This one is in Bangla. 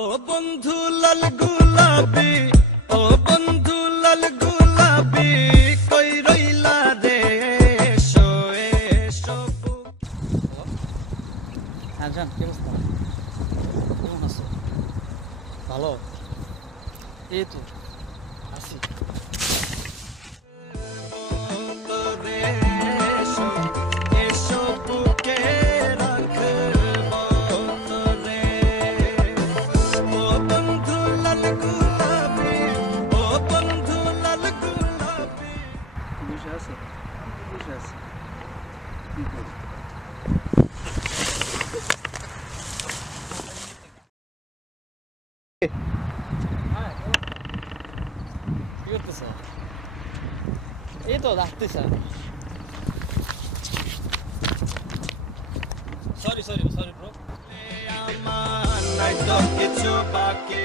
ও বন্ধু লাল গুলাবি, ও বন্ধু লাল গুলাবি, কই রইলা রে? এসো এসো। হ্যাঁ জান, কি অবস্থা? কেমন আছো? ভালো? এই তো আছি। বসে আছে, বসে আছে। কি করবো? কি করতেছ? এই তো রাখতেছ। Sorry bro. আমার নাই তো কিছু বাকি।